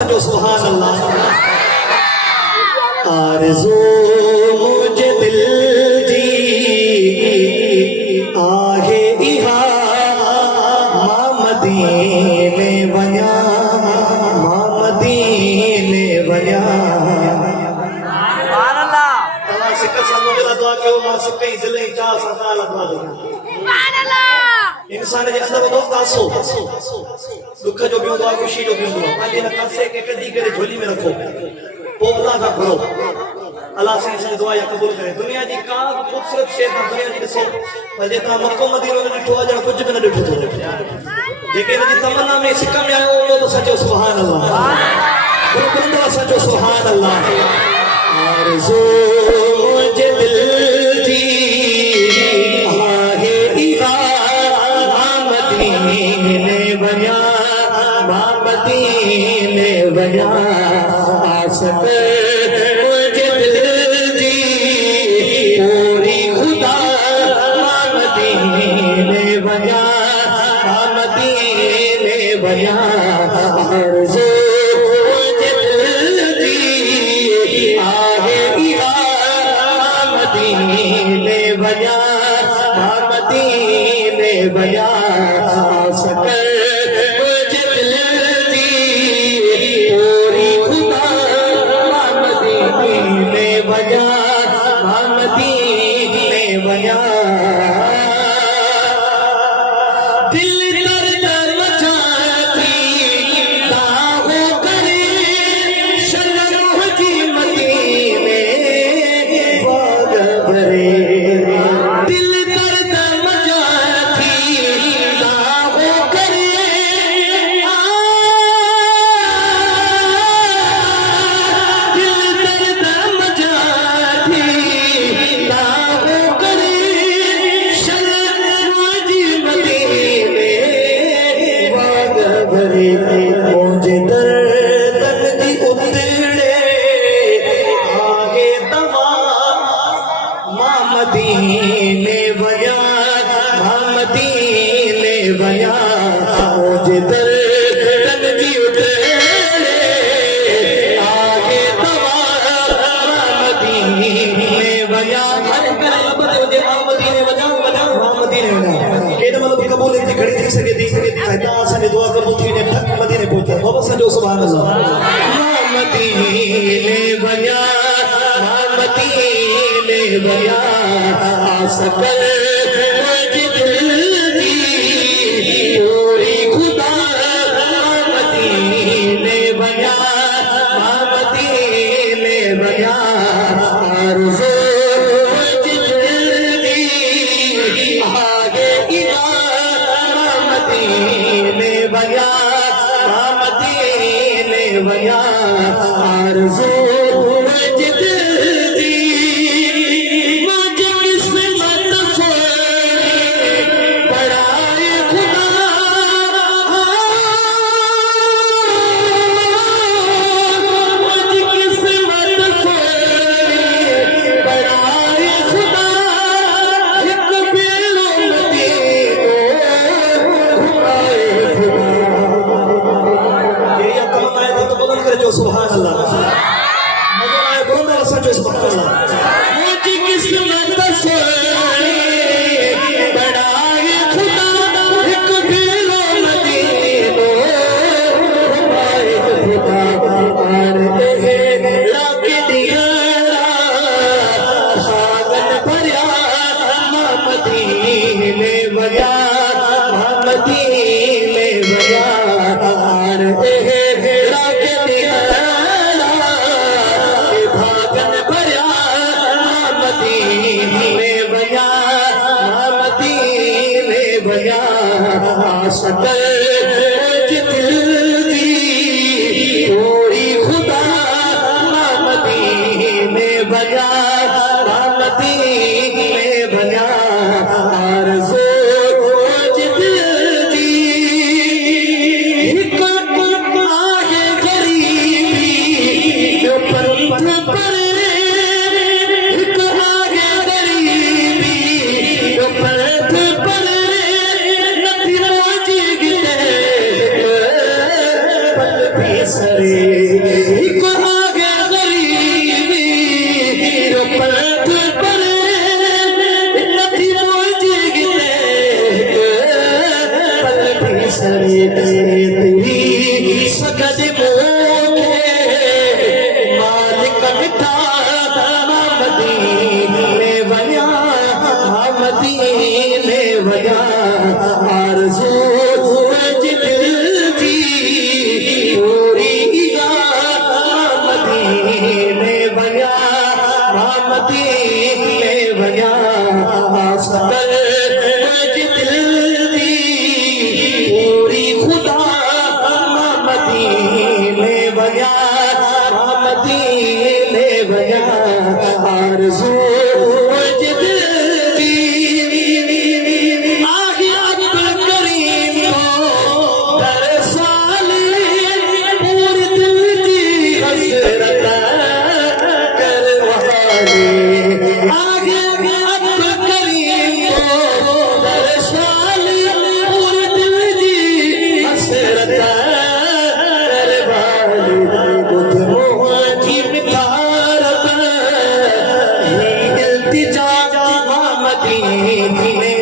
जो सुभान अल्लाह। आरज़ू मुझे दिल जी आहे इहा मां मदीने वञा, मां मदीने वञा। सुभान अल्लाह। तव्हां सिक सां मुंहिंजे लाइ दुआ कयो, मां सिक जी दिल जी चाह सां तव्हां लाइ दुआ कयो। सुभान अल्लाह। इंसान जे अंदर वॾो कासो दुख जो बि हूंदो आहे, ख़ुशी जो बि हूंदो आहे। पंहिंजे हिन कासे खे कढी करे झोली में रखो, पोइ अल्लाह खां घुरो। अल्लाह साईं असांजी दुआ या क़बूल करे। दुनिया जी का बि ख़ूबसूरत शइ तव्हां दुनिया जी ॾिसो, पर जे तव्हां मक्को मदीनो न ॾिठो आहे, ॼण कुझु बि न ॾिठो अथव। जेके हिन जी तमन्ना में सिक में आयो उहो बि सचो सुभान अल्लाह। बुलंदो सचो सुभान अल्लाह। आरज़ू मुझे दिल जी आहे इहा मां मदीने वञा, मां मदीने वञा। आसत मुझे दिल जी पूरी खुदा मां मदीने वञा, मां मदीने वञा। आरज़ू मुझे दिल जी आहे इहा मां मदीने वञा, मां मदीने वञा। आसत मुझे दिल जी पूरी खुदा मां मदीने वञा, मां मदीने वञा। दिल दर्द मचा थी दाहो करे शर्म जी मदीने वाग भरे। दिल दर्द मचा थी दाहो करे, दिल दर्द मचा थी दाहो करे शर्म जी मदीने वाग भरे। मुझे दर्दन जी उतरे आगे दवा मां मदीने वञा, मां मदीने वञा। मुझे दर्दन जी उतरे आगे दवा मां मदीने वञा। हर करे लब ते हुजे मां मदीने वञा, मां मदीने वञा। केॾी महिल बि क़बूल थी घड़ी थी सघे थी, ऐं तव्हां असांजी दुआ क़बूल थी वञे, ठक मदीने पहुचो। बाबा सॼो सुभान अल्लाह। मां मदीने वञा, मां मदीने वञा। आसत मुझे दिल जी पूरी खुदा मां मदीने वञा, मां मदीने वञा। आरज़ू मुझे दिल जी आहे इहा मां मदीने वञा, मां मदीने वञा। आरज़ू मुझे दिल जी मुझे किस्मत से बड़ाए खुदा, मुझे किस्मत से बड़ाए खुदा। एक बेलो मदीनो घुमाए खुदा। ये या तमन्ना है तो बुलंद करे जो सुभान अल्लाह। मज़ा आए बुलंद आवाज़ से सुभान अल्लाह। मुझे किस्मत से बड़ाए खुदा, एक बेलो मदीनो घुमाए खुदा। अरे लाख दिया भागन भरिया मां मदीने वञा, मां मदीने वञा। अरे लाख दिया भागन भरिया मालिक मिठा मदीने वया मदीने वया आरज़ू दिल दी पूरी मदीने वया मदीने वया आसकर दिल दी पूरी खुदा मदीने वया मदीने वया आरज़ू दिल दी आगे अब्दुल करीम को दर साले पूरी दिल दी हसरत करवाले आगे अब्दुल करीम को दर साले पूरी दिल दी हसरत करवाले खुद मोहजी मिठारत इल्तिजा मदीने